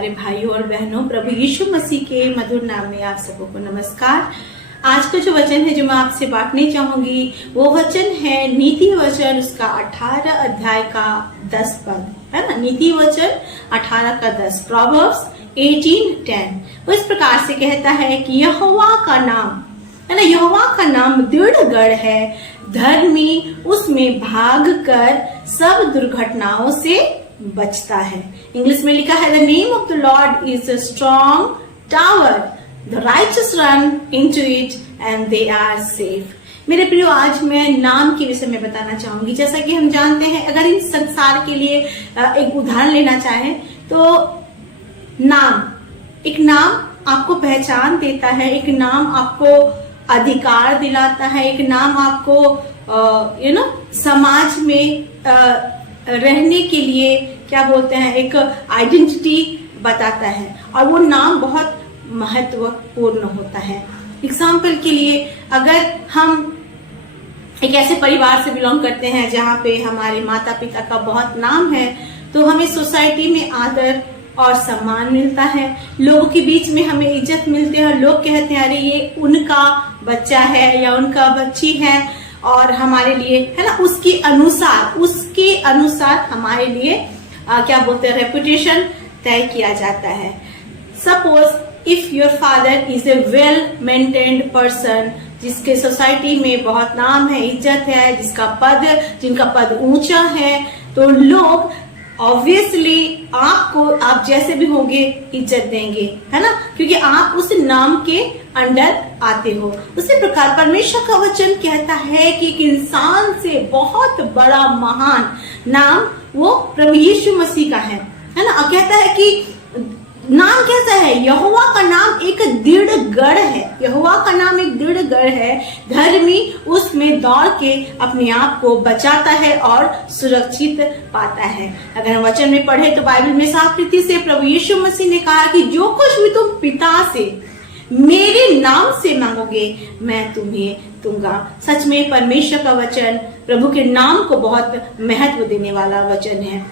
प्यारे भाइयों और बहनों, प्रभु यीशु मसीह के मधुर नाम में आप सबको नमस्कार। आज का जो वचन है जो मैं आपसे बांटने चाहूंगी वो वचन है नीति वचन उसका 18 अध्याय का 10 पद है ना। नीति वचन 18 का 10 प्रोवर्ब्स 18:10 वो इस प्रकार से कहता है कि यहोवा का नाम है ना, यहोवा का नाम दृढ़ गढ़ है, धर्मी उसमें भाग कर सब दुर्घटनाओं से बचता है। इंग्लिश में लिखा है the name of the Lord is a strong tower, the righteous run into it and they are safe. मेरे प्रियो, आज मैं नाम के विषय में बताना चाहूंगी। जैसा कि हम जानते हैं, अगर इन संसार के लिए एक उदाहरण लेना चाहें तो एक नाम आपको पहचान देता है, एक नाम आपको अधिकार दिलाता है, एक नाम आपको समाज में रहने के लिए क्या बोलते हैं एक आइडेंटिटी बताता है, और वो नाम बहुत महत्वपूर्ण होता है। एग्जाम्पल के लिए, अगर हम एक ऐसे परिवार से बिलोंग करते हैं जहाँ पे हमारे माता पिता का बहुत नाम है, तो हमें सोसाइटी में आदर और सम्मान मिलता है, लोगों के बीच में हमें इज्जत मिलती है। लोग कहते हैं अरे ये उनका बच्चा है या उनका बच्ची है, और हमारे लिए है ना उसके अनुसार हमारे लिए क्या बोलते हैं रेपुटेशन तय किया जाता है। Suppose if your father is a well maintained person, जिसके सोसाइटी में बहुत नाम है, इज्जत है, जिनका पद ऊंचा है, तो लोग ऑब्वियसली आप जैसे भी होंगे इज्जत देंगे, है ना, क्योंकि आप उस नाम के अंडर आते हो। उसी प्रकार परमेश्वर का वचन कहता है कि एक इंसान से बहुत बड़ा महान नाम वो प्रभु यीशु मसीह का है ना। और कहता है कि नाम कैसा है, यहोवा का नाम एक दृढ़ गढ़ है, यहोवा का नाम एक दृढ़ गढ़ है, धर्मी उसमें दौड़ के अपने आप को बचाता है और सुरक्षित पाता है। अगर हम वचन में पढ़े तो बाइबल में साफ रीति से प्रभु यीशु मसीह ने कहा कि जो कुछ भी तुम पिता से मेरे नाम से मांगोगे मैं तुम्हें दूंगा। सच में परमेश्वर का वचन प्रभु के नाम को बहुत महत्व देने वाला वचन है।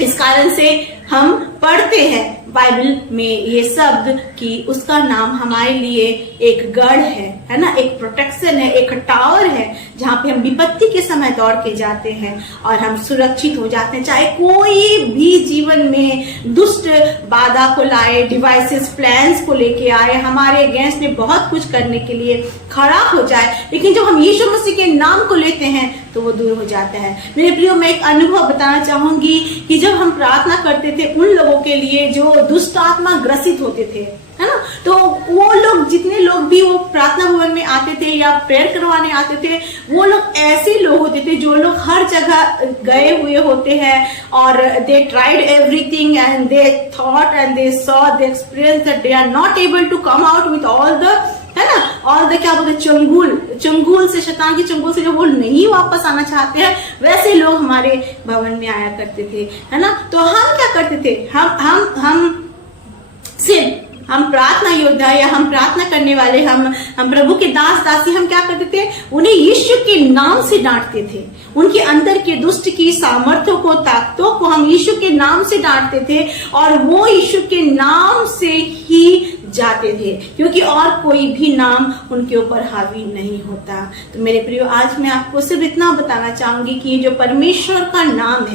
इस कारण से हम पढ़ते हैं बाइबल में ये शब्द कि उसका नाम हमारे लिए एक गढ़ है ना, एक प्रोटेक्शन है, एक टावर है, जहाँ पे हम विपत्ति के समय दौड़ के जाते हैं और हम सुरक्षित हो जाते हैं। चाहे कोई भी जीवन में दुष्ट बाधा को लाए, डिवाइसेस प्लान्स को लेके आए, हमारे अगेंस्ट में बहुत कुछ करने के लिए खड़ा हो जाए, लेकिन जब हम यीशु मसीह के नाम को लेते हैं तो वो दूर हो जाता है। मेरे प्रियो, मैं एक अनुभव बताना चाहूंगी कि जब हम प्रार्थना करते थे उन लोगों के लिए जो दुष्ट आत्मा ग्रसित होते थे, है ना, तो वो लोग, जितने लोग भी वो प्रार्थना भवन में आते थे या प्रेयर करवाने आते थे, वो लोग ऐसे लोग होते थे जो लोग हर जगह गए हुए होते हैं और they tried everything and they thought and they saw they experience that they are not able to come out with all the, है ना, और द क्या बोलते चंगुल से, शैतान की चंगुल से जब वो नहीं वापस आना चाहते हैं, वैसे लोग हमारे भवन में आया करते थे, है ना। तो हम क्या करते थे, हम प्रार्थना योद्धा या हम प्रार्थना करने वाले, हम प्रभु के दास दासी, हम क्या करते थे, उन्हें यीशु के नाम से डांटते थे। उनके अंदर के दुष्ट की सामर्थ्यों को, ताकतों को हम यीशु के नाम से डांटते थे, और वो यीशु के नाम से ही जाते थे, क्योंकि और कोई भी नाम उनके ऊपर हावी नहीं होता। तो मेरे प्रियो, आज मैं आपको सिर्फ इतना बताना चाहूंगी कि जो परमेश्वर का नाम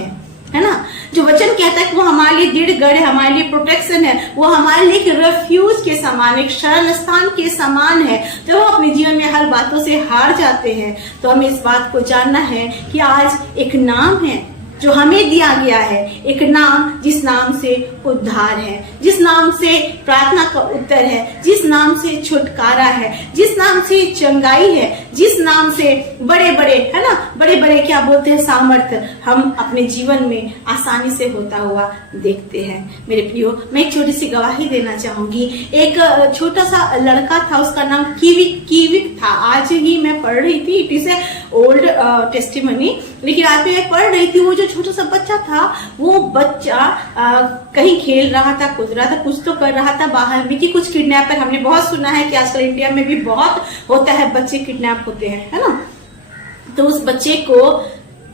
है ना, जो वचन कहता है कि वो हमारे लिए दृढ़ गढ़ है, हमारे लिए प्रोटेक्शन है, वो हमारे लिए एक रेफ्यूज के समान, एक शरण स्थान के समान है। जब हम अपने जीवन में हर बातों से हार जाते हैं तो हमें इस बात को जानना है कि आज एक नाम है जो हमें दिया गया है, एक नाम जिस नाम से उद्धार है, जिस नाम से प्रार्थना का उत्तर है, जिस नाम से छुटकारा है, जिस नाम से चंगाई है, जिस नाम से बड़े बड़े, है ना, बड़े बड़े क्या बोलते हैं सामर्थ्य हम अपने जीवन में आसानी से होता हुआ देखते हैं। मेरे प्रियो, मैं एक छोटी सी गवाही देना चाहूंगी। एक छोटा सा लड़का था, उसका नाम कीविक था। आज ही मैं पढ़ रही थी, it is a old testimony, लेकिन आज मैं पढ़ रही थी, वो जो छोटा सा बच्चा था, वो बच्चा कहीं खेल रहा था, कूद रहा था, कुछ तो कर रहा था बाहर में, कि कुछ किडनैपर, हमने बहुत सुना है कि आजकल इंडिया में भी बहुत होता है, बच्चे किडनैप होते हैं, है ना। तो उस बच्चे को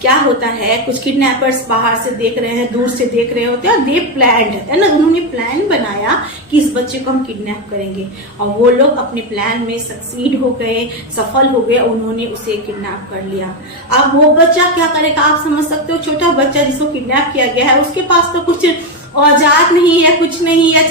क्या होता है, कुछ किडनैपर्स बाहर से देख रहे हैं, दूर से देख रहे होते हैं, दे प्लान्ड है ना, उन्होंने प्लान बनाया कि इस बच्चे को हम किडनैप करेंगे, और वो लोग अपने प्लान में सक्सीड हो गए, सफल हो गए, उन्होंने उसे किडनैप कर लिया। अब वो बच्चा क्या करेगा आप समझ सकते हो, छोटा बच्चा जिसको किडनैप किया गया है, उसके पास तो कुछ औजार नहीं है, कुछ नहीं है,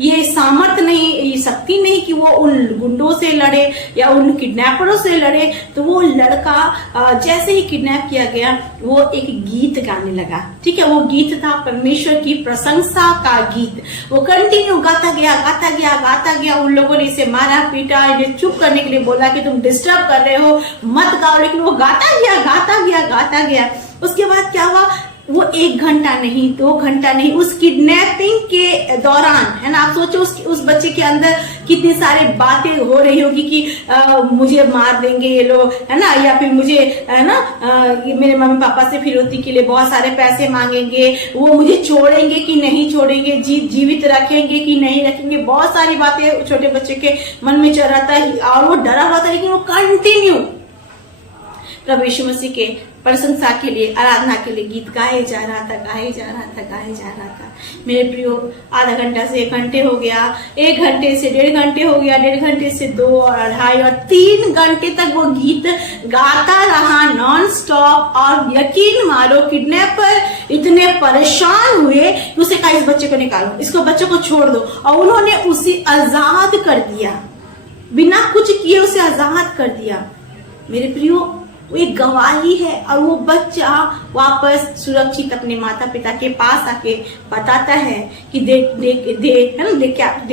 ये सामर्थ नहीं, ये शक्ति नहीं कि वो उन गुंडों से लड़े या उन किडनैपरों से लड़े। तो वो लड़का जैसे ही किडनैप किया गया वो एक गीत गाने लगा, ठीक है। वो गीत था परमेश्वर की प्रशंसा का गीत। वो कंटिन्यू गाता गया गाता गया गाता गया। उन लोगों ने इसे मारा पीटा, इन्हें चुप करने के लिए बोला कि तुम डिस्टर्ब कर रहे हो, मत गाओ, लेकिन वो गाता गया गाता गया गाता गया। उसके बाद क्या हुआ, वो 1 घंटा नहीं 2 घंटा नहीं, उस किडनैपिंग के दौरान, है ना, आप सोचो उस बच्चे के अंदर कितनी सारी बातें हो रही होगी कि मुझे मार देंगे ये लोग, है ना, या फिर मुझे, है ना, मेरे मम्मी पापा से फिरौती के लिए बहुत सारे पैसे मांगेंगे, वो मुझे छोड़ेंगे कि नहीं छोड़ेंगे, जीवित रखेंगे कि नहीं रखेंगे। बहुत सारी बातें छोटे बच्चे के मन में चल रहा था और वो डरा हुआ था, लेकिन वो कंटिन्यू प्रभु यीशु मसीह के प्रशंसा के लिए, आराधना के लिए गीत गाए जा रहा था, गाए जा रहा था, गाए जा रहा था। मेरे प्रियो, आधा घंटा से 1 घंटे हो गया, 1 घंटे से 1.5 घंटे हो गया, 1.5 घंटे से 2 और 2.5 और 3 घंटे तक वो गीत गाता रहा नॉन स्टॉप। और यकीन मानो किडनैपर इतने परेशान हुए कि उसे कहा इस बच्चे को निकालो, इसको बच्चे को छोड़ दो, और उन्होंने उसे आजाद कर दिया, बिना कुछ किए उसे आजाद कर दिया। मेरे प्रियो, वो एक गवाही है, और वो बच्चा वापस सुरक्षित अपने माता पिता के पास आके बताता है कि they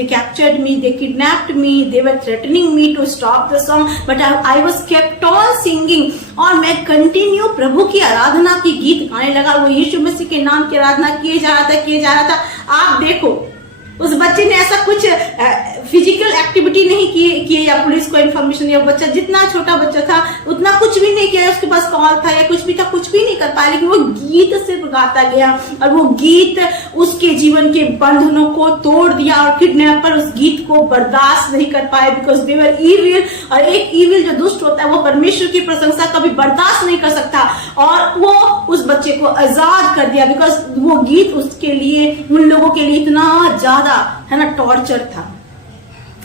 captured me, they kidnapped me, they were threatening me to stop the song, but I was kept on singing। और मैं कंटिन्यू प्रभु की आराधना की गीत गाने लगा। वो यीशु मसीह के नाम की आराधना किए जा रहा था। आप देखो, उस बच्चे ने ऐसा कुछ फिजिकल एक्टिविटी नहीं किए या पुलिस को इन्फॉर्मेशन, या बच्चा जितना छोटा बच्चा था उतना कुछ भी नहीं किया, उसके पास कॉल था या कुछ भी था, कुछ भी नहीं कर पाया, लेकिन वो गीत सिर्फ गाता गया, और वो गीत उसके जीवन के बंधनों को तोड़ दिया। और किडनैपर उस गीत को बर्दाश्त नहीं कर पाए, बिकॉज दे वर इविल। और एक इविल जो दुष्ट होता है वो परमेश्वर की प्रशंसा कभी बर्दाश्त नहीं कर सकता, और वो उस बच्चे को आजाद कर दिया, बिकॉज वो गीत उसके लिए, उन लोगों के लिए इतना ज्यादा, है ना, टॉर्चर था।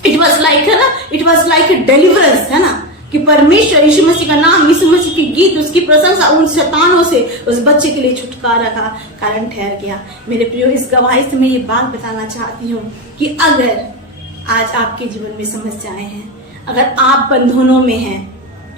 इट वॉज लाइक, है ना, it was like a deliverance, है ना, कि परमेश्वर यीशु मसीह का नाम, यीशु मसीह की गीत, उसकी प्रशंसा उन शैतानों से उस बच्चे के लिए छुटकारा का कारण ठहर गया। मेरे प्रियो, इस गवाही से मैं ये बात बताना चाहती हूँ कि अगर आज आपके जीवन में समस्याएं हैं, अगर आप बंधनों में हैं,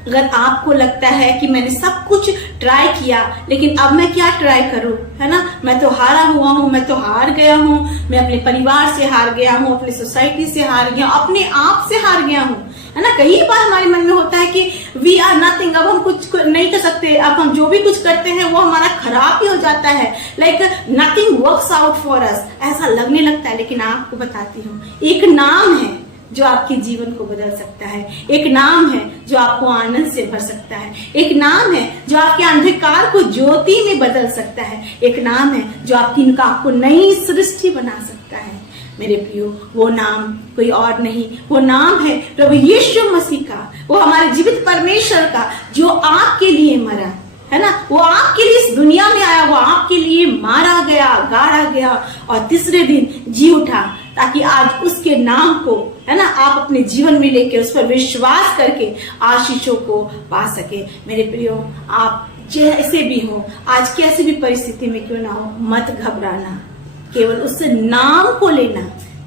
अगर आपको लगता है कि मैंने सब कुछ ट्राई किया लेकिन अब मैं क्या ट्राई करूं, है ना, मैं तो हारा हुआ हूं, मैं तो हार गया हूं, मैं अपने परिवार से हार गया हूं, अपनी सोसाइटी से हार गया हूं, अपने आप से हार गया हूं, है ना। कई बार हमारे मन में होता है कि वी आर नथिंग, अब हम कुछ नहीं कर सकते, अब हम जो भी कुछ करते हैं वो हमारा खराब ही हो जाता है, like nothing works out for us, ऐसा लगने लगता है। लेकिन आपको बताती हूँ, एक नाम है जो आपके जीवन को बदल सकता है, एक नाम है जो आपको आनंद से भर सकता है, एक नाम है जो आपके अंधकार को ज्योति में बदल सकता है, एक नाम है जो आपको नई सृष्टि बना सकता है। मेरे प्रियो, वो नाम कोई और नहीं, वो नाम है प्रभु यीशु मसीह का, वो हमारे जीवित परमेश्वर का, जो आपके लिए मरा, है ना, वो आपके लिए इस दुनिया में आया, वो आपके लिए मारा गया, गाड़ा गया और तीसरे दिन जी उठा, ताकि आज उसके नाम को, है ना, आप अपने जीवन में लेके उस पर विश्वास करके आशीषों को पा सके। मेरे प्रियो, आप जैसे भी हो, आज कैसी भी परिस्थिति में क्यों ना हो, मत घबराना, केवल उस नाम को लेना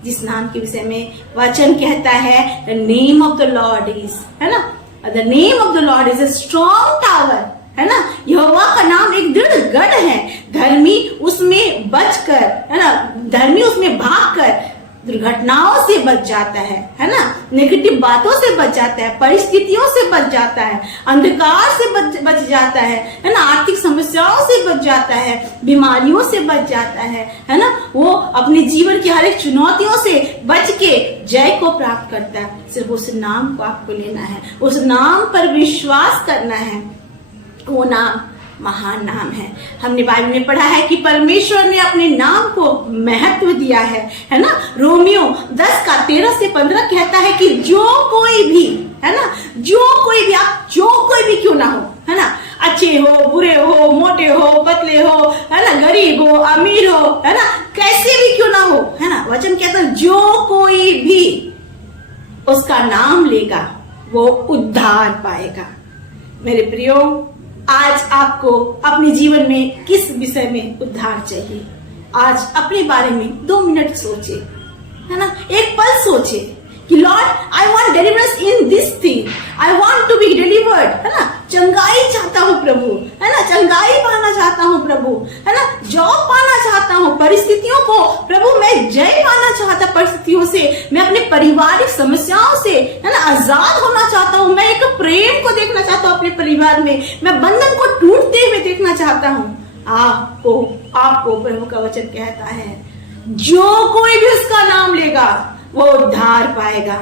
जिस नाम के विषय में वचन कहता है, the name of the Lord is, है ना, the name of the Lord is a strong tower, है ना। यहोवा का नाम एक दृढ़ गढ़ है, धर्मी उसमें बचकर, है ना, धर्मी उसमें भागकर दुर्घटनाओं से बच जाता है ना, नेगेटिव बातों से बच जाता है, परिस्थितियों से बच जाता है, अंधकार से बच जाता है ना, आर्थिक समस्याओं से बच जाता है, बीमारियों से बच जाता है ना। वो अपने जीवन की हर एक चुनौतियों से बच के जय को प्राप्त करता है। सिर्फ उस नाम को आपको लेना है, उस नाम पर विश्वास करना है। वो नाम महान नाम है। हमने बाइबल में पढ़ा है कि परमेश्वर ने अपने नाम को महत्व दिया है ना। रोमियो 10 का 13 से 15 कहता है कि जो कोई भी, है ना, जो कोई भी, आप जो कोई भी क्यों ना हो, है ना, अच्छे हो, बुरे हो, मोटे हो, पतले हो, है ना, गरीब हो, अमीर हो, है ना, कैसे भी क्यों ना हो, है ना, वचन कहता है जो कोई भी उसका नाम लेगा वो उद्धार पाएगा। मेरे प्रियो, आज आपको अपने जीवन में किस विषय में उद्धार चाहिए? आज अपने बारे में 2 मिनट सोचे, है ना, एक पल सोचे कि Lord I want deliverance in this thing, I want to be delivered, है ना, चंगाई चाहता हूँ प्रभु, है ना, चंगाई पाना चाहता हूँ प्रभु, है ना, जॉब पाना चाहता हूँ, परिस्थितियों को प्रभु मैं जय पाना चाहता, परिस्थितियों से मैं अपने पारिवारिक समस्याओं से, है ना, आजाद होना चाहता हूँ, मैं एक प्रेम को देखना चाहता हूँ अपने परिवार में, मैं बंधन को टूटते हुए देखना चाहता हूँ। आपको प्रभु का वचन कहता है जो कोई भी उसका नाम लेगा वो उद्धार पाएगा।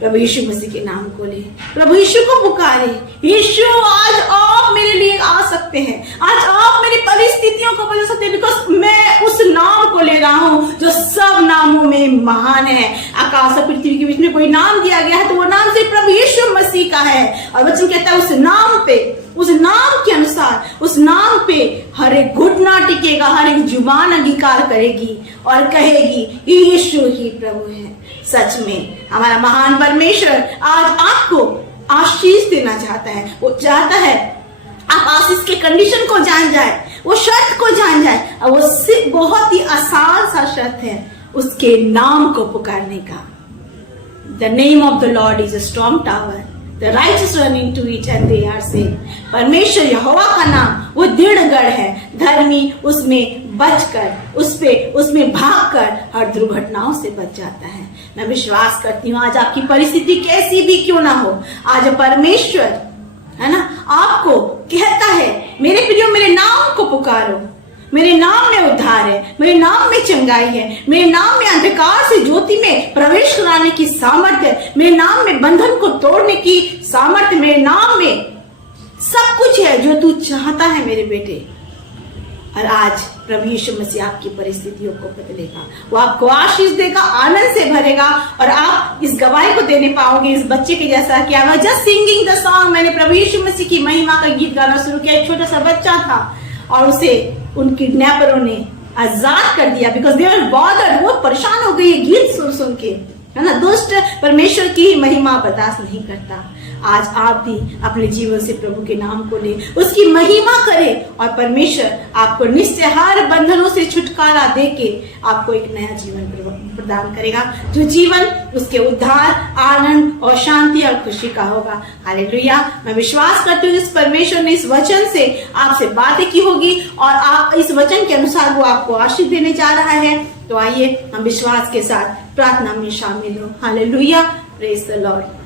प्रभु यीशु मसीह के नाम को ले, प्रभु यीशु को पुकारे, यीशु आज आप मेरे लिए आ सकते हैं, आज आप मेरी परिस्थितियों को बदल सकते हैं, बिकॉज मैं उस नाम को ले रहा हूँ जो सब नामों में महान है। आकाश और पृथ्वी के बीच में कोई नाम दिया गया है तो वो नाम सिर्फ प्रभु यीशु मसीह का है। और वचन कहता है उस नाम पे, उस नाम के अनुसार, उस नाम पे हर एक घुटना टिकेगा, हर एक जुबान अंगीकार करेगी और कहेगी यीशु ही प्रभु है। सच में हमारा महान परमेश्वर आज आपको आशीष देना चाहता है। वो चाहता है आप आशीष के कंडीशन को जान जाए, वो शर्त को जान जाए, और वो सिर्फ बहुत ही आसान सा शर्त है उसके नाम को पुकारने का। The name of the Lord is a strong tower, the righteous run into it and they are saved। परमेश्वर यहोवा का नाम वो दृढ़ गढ़ है, धर्मी उसमें बचकर, उसमें भागकर हर दुर्घटनाओं से बच जाता है। मैं विश्वास करती हूँ आज आपकी परिस्थिति कैसी भी क्यों ना हो, आज परमेश्वर, है ना, आपको कहता है मेरे प्रियो मेरे नाम को पुकारो, मेरे नाम में उद्धार है, मेरे नाम में चंगाई है, मेरे नाम में अंधकार से ज्योति में प्रवेश कराने की सामर्थ्य है, मेरे नाम में बंधन को तोड़ने की सामर्थ्य, मेरे नाम में सब कुछ है जो तू चाहता है मेरे बेटे। और आज प्रभु यीशु मसीह आपकी परिस्थितियों को बदलेगा, वो आपको आशीष देगा, आनंद से भरेगा, और आप इस गवाही को देने पाओगे इस बच्चे के जैसा कि I was just singing the song, मैंने प्रभु यीशु मसीह की महिमा का गीत गाना शुरू किया। एक छोटा सा बच्चा था और उसे उन किडनैपरों ने आजाद कर दिया, बिकॉज दे वर बॉदर्ड, वो परेशान हो गई गीत सुन सुन के, है ना। दुष्ट परमेश्वर की महिमा बर्दाश्त नहीं करता। आज आप भी अपने जीवन से प्रभु के नाम को ले, उसकी महिमा करें, और परमेश्वर आपको निश्चय हर बंधनों से छुटकारा देके आपको एक नया जीवन प्रदान करेगा, जो जीवन उसके उद्धार, आनंद और शांति और खुशी का होगा। हालेलुया। मैं विश्वास करती हूँ इस परमेश्वर ने इस वचन से आपसे बातें की होगी और आप इस वचन के अनुसार वो आपको आशीष देने जा रहा है। तो आइए हम विश्वास के साथ प्रार्थना में शामिल हो। हालेलुया, प्रेज द लॉर्ड।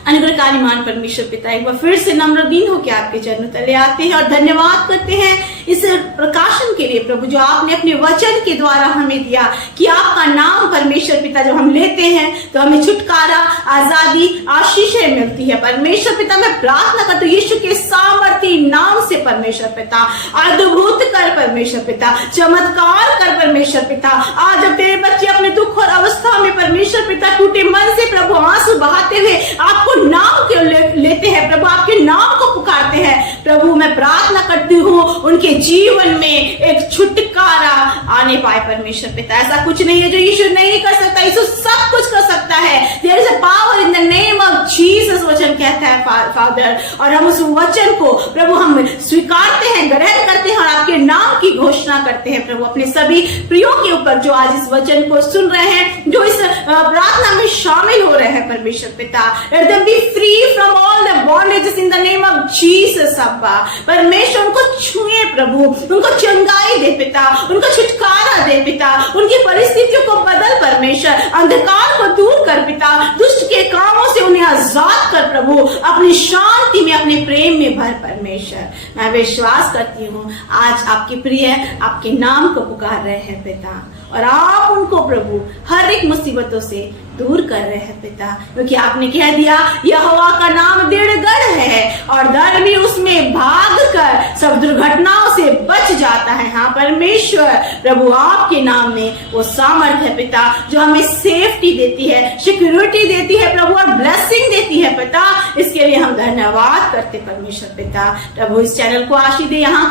अनुग्रहकारी मान परमेश्वर पिता, एक बार फिर से नम्र दीन होकर आपके चरणों तले आते हैं और धन्यवाद करते हैं इस प्रकाशन के लिए प्रभु, जो आपने अपने वचन के द्वारा हमें दिया कि आपका नाम परमेश्वर पिता जब हम लेते हैं तो हमें छुटकारा, आजादी, आशीषें मिलती है। परमेश्वर पिता मैं प्रार्थना करता हूँ यीशु के सामर्थी नाम से परमेश्वर पिता अद्भुत कर, परमेश्वर पिता चमत्कार कर, परमेश्वर पिता। आज जब तेरे बच्चे अपने दुख और अवस्था में परमेश्वर पिता टूटे मन से प्रभु आंसू बहाते हुए आपको नाम के लेते हैं प्रभु, आपके नाम को पुकारते हैं प्रभु, मैं प्रार्थना करती हूँ उनके जीवन में एक छुटकारा आने पाए परमेश्वर पिता। ऐसा कुछ नहीं है जो यीशु नहीं कर सकता, यीशु सब कुछ कर सकता है। There is a power in the name of Jesus, वचन कहता है फादर, और हम उस वचन को प्रभु हम स्वीकारते हैं, ग्रहण करते हैं और आपके नाम की घोषणा करते हैं प्रभु अपने सभी प्रियों के ऊपर जो आज इस वचन को सुन रहे हैं, जो इस प्रार्थना में शामिल हो रहे हैं परमेश्वर पिता। Let them be free from all the bondages in the name of Jesus अब्बा। परमेश्वर उनको छुए प्रभु, उनको चंगाई दे पिता, उनको छुटकारा दे पिता, उनकी परिस्थितियों को बदल परमेश्वर, अंधकार को दूर कर पिता, दुष्ट के कामों से उन्हें आजाद कर प्रभु, अपनी शांति में अपने प्रेम में भर परमेश्वर। मैं विश्वास करती हूँ आज आपके प्रिय आपके नाम को पुकार रहे हैं पिता, और आप उनको प्रभु हर एक मुसीबतों से दूर कर रहे हैं पिता, क्योंकि आपने कह दिया यहोवा का नाम दृढ़ है और धर्मी उसमें भाग कर सब दुर्घटनाओं से बच जाता है। हाँ परमेश्वर प्रभु आपके नाम में वो सामर्थ है पिता, जो हमें सेफ्टी देती है, सिक्योरिटी देती है प्रभु, और ब्लेसिंग देती है पिता। इसके लिए हम धन्यवाद करते परमेश्वर पिता। प्रभु इस चैनल को आशीष दे, यहाँ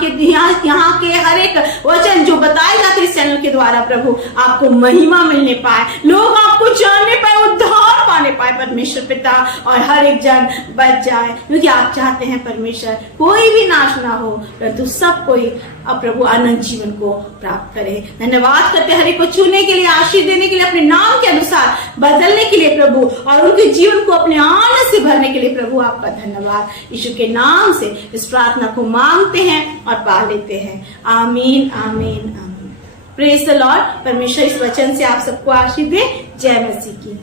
के हर एक वचन जो बताए जाते इस चैनल के द्वारा प्रभु आपको महिमा मिलने पाए, लोग आपको जानने पाए, उद्धार पाने पाए परमेश्वर पिता, और हर एक जन बच जाए, क्योंकि आप चाहते हैं परमेश्वर कोई भी नाश ना हो, परंतु सब कोई अब प्रभु अनंत जीवन को प्राप्त करे। धन्यवाद करते हर एक को चुनने के लिए, आशीष देने के लिए, अपने नाम के अनुसार बदलने के लिए प्रभु, और उनके जीवन को अपने आनंद से भरने के लिए प्रभु आपका धन्यवाद। यीशु के नाम से इस प्रार्थना को मांगते हैं और पा लेते हैं। आमीन आमीन आमीन। Praise the Lord. परमेश्वर इस वचन से आप सबको आशीष दे। जय मसीह की।